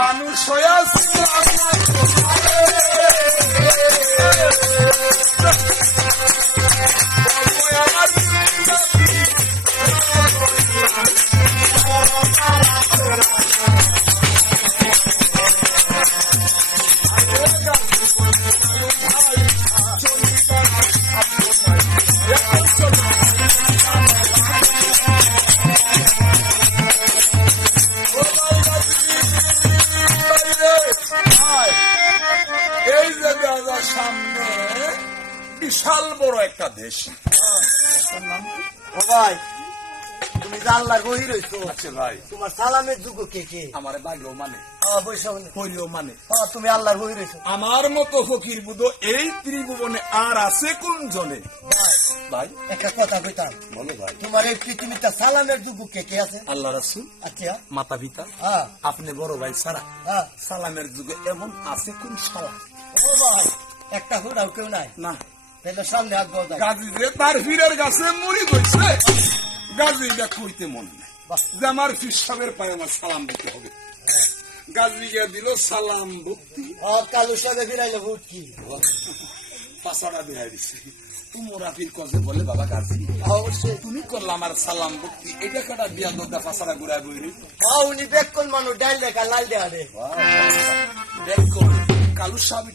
মানুষ হইয়াছি সামনে বিশাল বড় একটা দেশ। ও ভাই তুমি জানলা গই রইছো। আচ্ছা ভাই, তোমার সালামের যুগ কে কে? আমার ভাইও মানে বৈশাখ মানে তুমি আল্লাহর হই রইছো। আমার মতো ফকির বুধ এই ত্রিভুবনে আর আছে কোন জনে? ভাই একটা কথা কইতাম, বলো ভাই। তোমার এই পৃথিবীতে সালামের যুগ কে কে আছে? আল্লাহ রাসূল, আচ্ছা মাতা পিতা, হ্যাঁ আপনি বড় ভাই ছাড়া হ্যাঁ। সালামের যুগে এমন আছে কোন শালা? ও ভাই একটা হুড়াও কেউ নাই? না, তাহলে সামনে হাত বাও যায়। গাজী যে তার ফিরের গাছে মুড়ি গইছে, গাজী এটা কইতে মন নাই যে আমার ফির সাহেবের পায়ে আমার সালাম দিতে হবে। গাজী গিয়ে দিল সালাম ভক্তি, কালু সাথে ফিরাইলে ভোট কি পাশাটা বেড়াই দিছে। তোমরা ফির কজে বলে বাবা গাজী অবশ্যই তুমি করলে আমার সালাম ভক্তি, এটা কাটা বিয়া দোদা পাশাটা ঘুরাই বইরে উনি বেক কোন মানুষ ডাইল দেখা লাল দেয়া রে দেখ কালু সাহেব